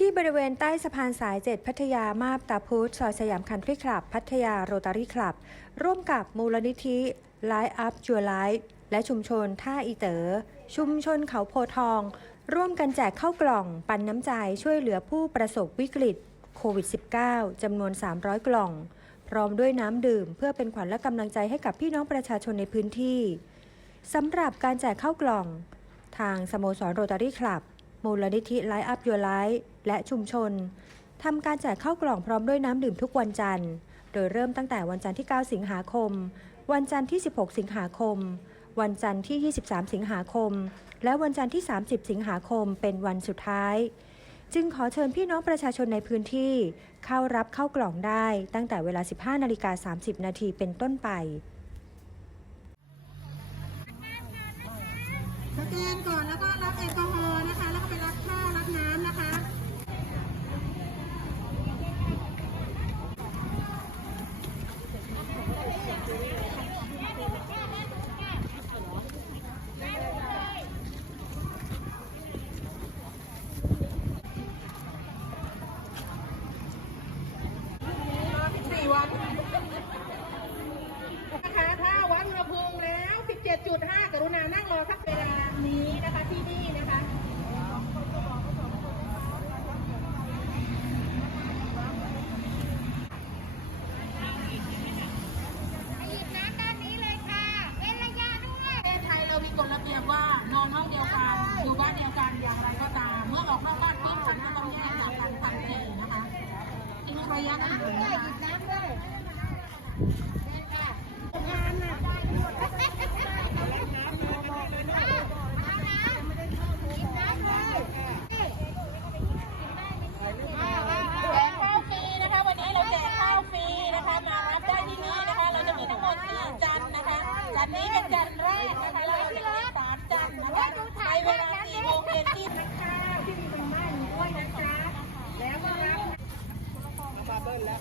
ที่บริเวณใต้สะพานสาย7พัทยามาบตาพุธซอยสยามคันทรีคลับ พัทยาโรตารีคลับ ร่วมกับมูลนิธิไลฟ์อัพจัวไลฟ์และชุมชนท่าอีเตอ๋อชุมชนเขาโพทอง ร่วมกันแจกข้าวกล่อง ปันน้ำใจช่วยเหลือผู้ประสบวิกฤตโควิด -19 จำนวน 300 กล่อง พร้อมด้วยน้ำดื่ม เพื่อเป็นขวัญและกำลังใจให้กับพี่น้องประชาชนในพื้นที่สำหรับการแจกข้าวกล่อง ทางสโมสรโรตารี่คลับ มูลนิธิไลฟ์อัพยูไลฟ์และชุมชนทำการแจกข้าวกล่องพร้อมด้วยน้ำดื่มทุกวันจันทร์ โดยเริ่มตั้งแต่วันจันทร์ที่ 9 สิงหาคม วันจันทร์ที่ 16 สิงหาคม วันจันทร์ที่ 23 สิงหาคม และวันจันทร์ที่ 30 สิงหาคมเป็นวันสุดท้าย จึงขอเชิญพี่น้องประชาชนในพื้นที่ เข้ารับเข้ากล่องได้ตั้งแต่เวลา 15 นาฬิกา 30 นาทีเป็นต้นไปสแกนก่อนแล้วก็รับแอลกอฮอล์ รับข้าวรับน้ำนะคะสี่วันนะคะถ้าวัดอุณหภูมิแล้ว 17.5 กรุณานั่งรอสักเวลานี้นะคะที่นี่นะคะ กฎระเบียบว่านอนห้องเดียวกันอยู่บ้านเดียวกันอย่างไรก็ตาม เมื่อออกนอกบ้านปุ๊บท่านก็ต้องแยกจากกันทันทีนะคะทิ้งระยะห่างด้วยนะยิคะน้ำด้ยเชิญค่ะงานน่ะเอาน้ำหยิบน้ำเลยแจกข้าวฟรีนะคะวันนี้เราแจกข้าวฟรี